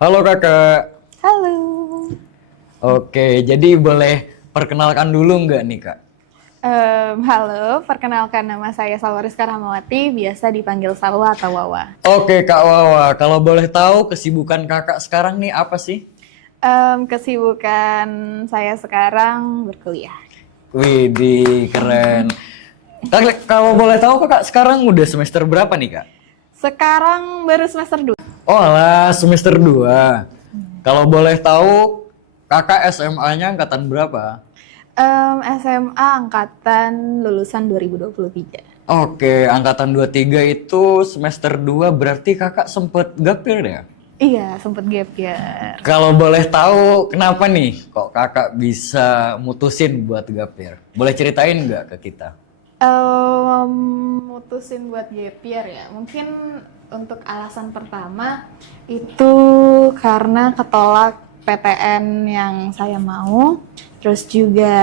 Halo kakak. Halo. Oke, jadi boleh perkenalkan dulu nggak nih kak? Halo, perkenalkan nama saya Salwariska Rahmawati, biasa dipanggil Salwa atau Wawa. Oke kak Wawa, kalau boleh tahu kesibukan kakak sekarang nih apa sih? Kesibukan saya sekarang berkuliah. Widih, keren. Kakak, kalau boleh tahu kakak sekarang udah semester berapa nih kak? Sekarang baru semester 2. Oh alah, semester 2. Kalau boleh tahu kakak SMA-nya angkatan berapa? SMA angkatan lulusan 2023. Oke, angkatan 23 itu semester 2 berarti kakak sempet gapir ya? Iya, sempet gap year. Kalau boleh tahu kenapa nih kok kakak bisa mutusin buat gapir? Boleh ceritain nggak ke kita? Mutusin buat gap year ya. Mungkin untuk alasan pertama itu karena ketolak PTN yang saya mau, terus juga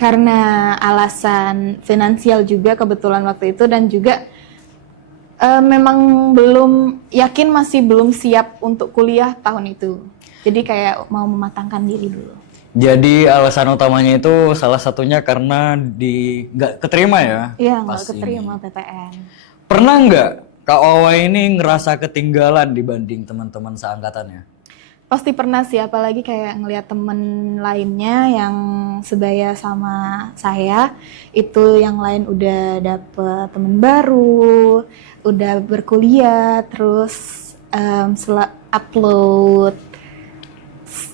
karena alasan finansial juga kebetulan waktu itu, dan juga memang masih belum siap untuk kuliah tahun itu. Jadi kayak mau mematangkan diri dulu. Jadi alasan utamanya itu salah satunya karena nggak keterima ya? Iya, Pas nggak keterima ini. PTN. Pernah nggak Kak Wawa ini ngerasa ketinggalan dibanding teman-teman seangkatannya? Pasti pernah sih, apalagi kayak ngelihat temen lainnya yang sebaya sama saya, itu yang lain udah dapet temen baru, udah berkuliah, terus upload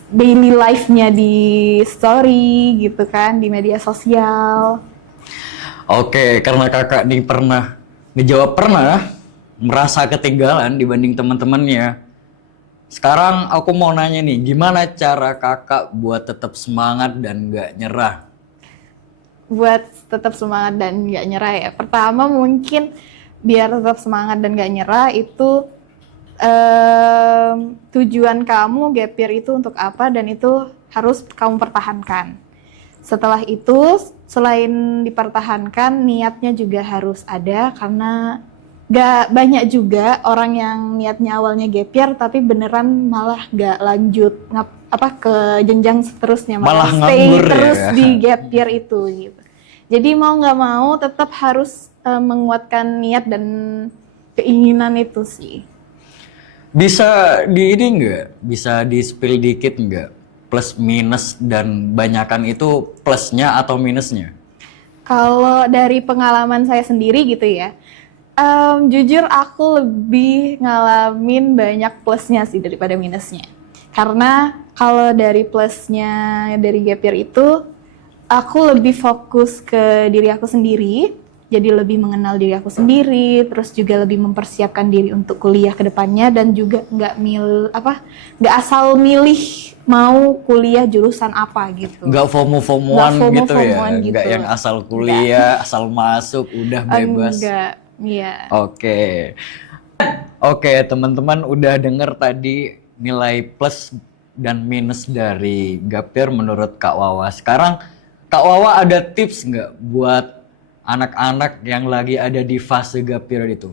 daily life-nya di story gitu kan, di media sosial. Oke, karena kakak nih pernah merasa ketinggalan dibanding teman-temannya. Sekarang aku mau nanya nih, gimana cara kakak buat tetap semangat dan nggak nyerah? Buat tetap semangat dan nggak nyerah ya, pertama mungkin biar tetap semangat dan nggak nyerah itu tujuan kamu gap year itu untuk apa, dan itu harus kamu pertahankan. Setelah itu, selain dipertahankan, niatnya juga harus ada, karena gak banyak juga orang yang niatnya awalnya gap year tapi beneran malah gak lanjut ke jenjang seterusnya, Malah stay nganggur terus ya? di gap year itu gitu. Jadi mau nggak mau tetap harus menguatkan niat dan keinginan itu sih. Bisa di ini nggak? Bisa di spill dikit nggak? Plus minus dan banyakan itu plusnya atau minusnya? Kalau dari pengalaman saya sendiri gitu ya, jujur aku lebih ngalamin banyak plusnya sih daripada minusnya. Karena kalau dari plusnya dari gap year itu, aku lebih fokus ke diri aku sendiri, jadi lebih mengenal diri aku sendiri, terus juga lebih mempersiapkan diri untuk kuliah ke depannya, dan juga nggak asal milih mau kuliah jurusan apa gitu. Nggak FOMO-FOMOan gitu ya? Gitu. Nggak yang asal kuliah, asal masuk, udah bebas? Enggak, iya. Oke, teman-teman udah denger tadi nilai plus dan minus dari gapir menurut Kak Wawa. Sekarang Kak Wawa ada tips nggak buat anak-anak yang lagi ada di fase gapir itu?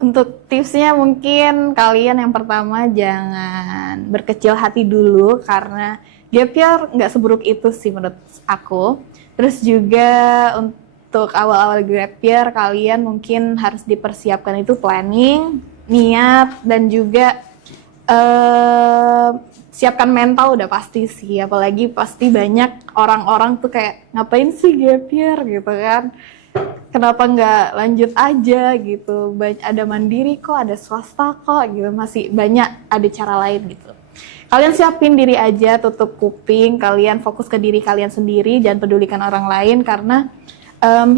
Untuk tipsnya mungkin kalian yang pertama jangan berkecil hati dulu, karena gap year nggak seburuk itu sih menurut aku. Terus juga untuk awal-awal gap year kalian mungkin harus dipersiapkan itu planning, niat, dan juga siapkan mental udah pasti sih. Apalagi pasti banyak orang-orang tuh kayak ngapain sih gap year gitu kan. Kenapa nggak lanjut aja gitu, ada mandiri kok, ada swasta kok gitu, masih banyak ada cara lain gitu. Kalian siapin diri aja, tutup kuping, kalian fokus ke diri kalian sendiri, jangan pedulikan orang lain, karena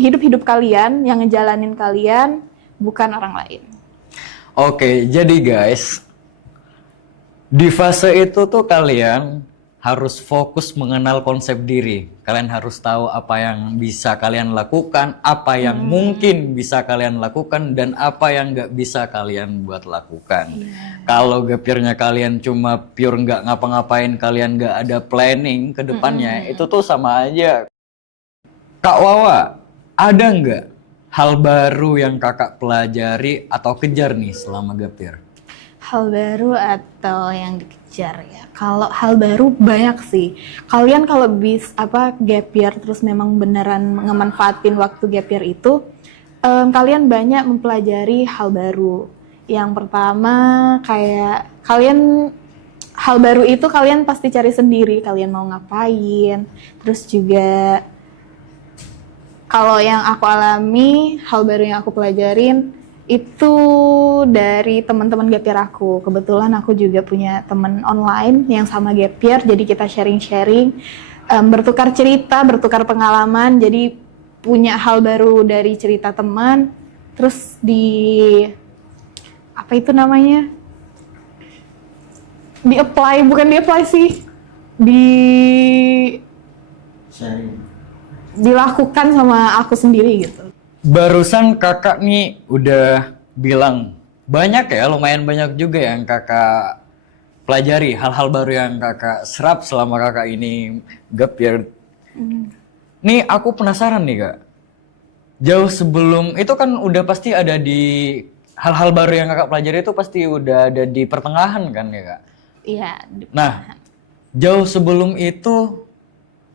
hidup kalian yang ngejalanin kalian, bukan orang lain. Oke, jadi guys, di fase itu tuh kalian harus fokus mengenal konsep diri. Kalian harus tahu apa yang bisa kalian lakukan, apa yang mungkin bisa kalian lakukan, dan apa yang nggak bisa kalian buat lakukan. Kalau gapirnya kalian cuma pure nggak ngapa-ngapain, kalian nggak ada planning ke depannya, itu tuh sama aja. Kak Wawa, ada nggak hal baru yang kakak pelajari atau kejar nih selama gap year? Hal baru atau yang dikejar ya? Kalau hal baru banyak sih. Kalian kalau gap year terus memang beneran ngemanfaatin waktu gap year itu, kalian banyak mempelajari hal baru. Yang pertama kayak hal baru itu kalian pasti cari sendiri, kalian mau ngapain. Terus juga kalau yang aku alami, hal baru yang aku pelajarin itu dari teman-teman gap year aku. Kebetulan aku juga punya teman online yang sama gap year, jadi kita sharing-sharing, bertukar cerita, bertukar pengalaman, jadi punya hal baru dari cerita teman. Terus apa itu namanya? Bukan di apply sih. Dilakukan sama aku sendiri gitu. Barusan kakak nih udah bilang banyak ya, lumayan banyak juga yang kakak pelajari, hal-hal baru yang kakak serap selama kakak ini gap year. Nih aku penasaran nih kak, jauh sebelum itu kan udah pasti ada di hal-hal baru yang kakak pelajari itu pasti udah ada di pertengahan kan ya kak? Iya. Nah, jauh sebelum itu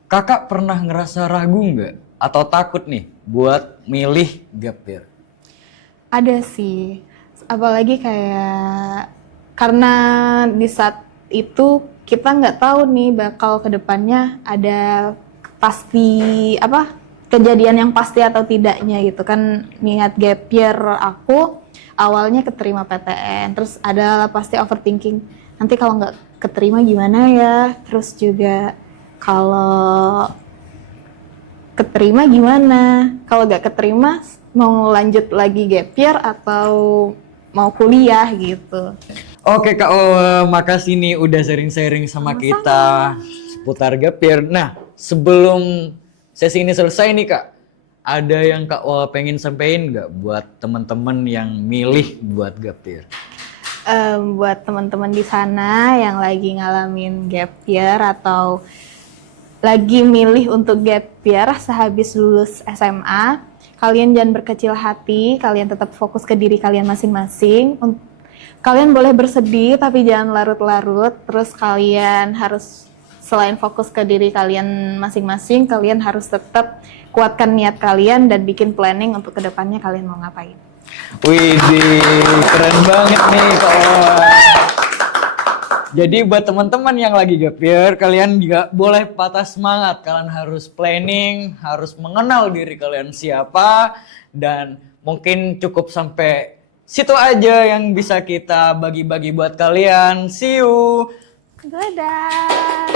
kakak pernah ngerasa ragu nggak atau takut nih buat milih gap year? Ada sih, apalagi kayak karena di saat itu kita nggak tahu nih bakal kedepannya ada kejadian yang pasti atau tidaknya gitu kan. Niat gap year aku awalnya keterima PTN, terus ada pasti overthinking, nanti kalau nggak keterima gimana ya, terus juga kalau keterima gimana, kalau nggak keterima mau lanjut lagi gap year atau mau kuliah gitu. Oke Kak, makasih nih udah sharing-sharing sama kita seputar gap year. Nah, sebelum sesi ini selesai nih Kak, ada yang Kak pengen sampein nggak buat teman-teman yang milih buat gap year? Buat teman-teman di sana yang lagi ngalamin gap year atau lagi milih untuk gap year sehabis lulus SMA, kalian jangan berkecil hati, kalian tetap fokus ke diri kalian masing-masing. Kalian boleh bersedih tapi jangan larut-larut. Terus kalian harus selain fokus ke diri kalian masing-masing, kalian harus tetap kuatkan niat kalian dan bikin planning untuk kedepannya kalian mau ngapain. Wih, keren banget nih Kak. Jadi buat teman-teman yang lagi gap year, kalian juga boleh patah semangat. Kalian harus planning, harus mengenal diri kalian siapa, dan mungkin cukup sampai situ aja yang bisa kita bagi-bagi buat kalian. See you. Dadah.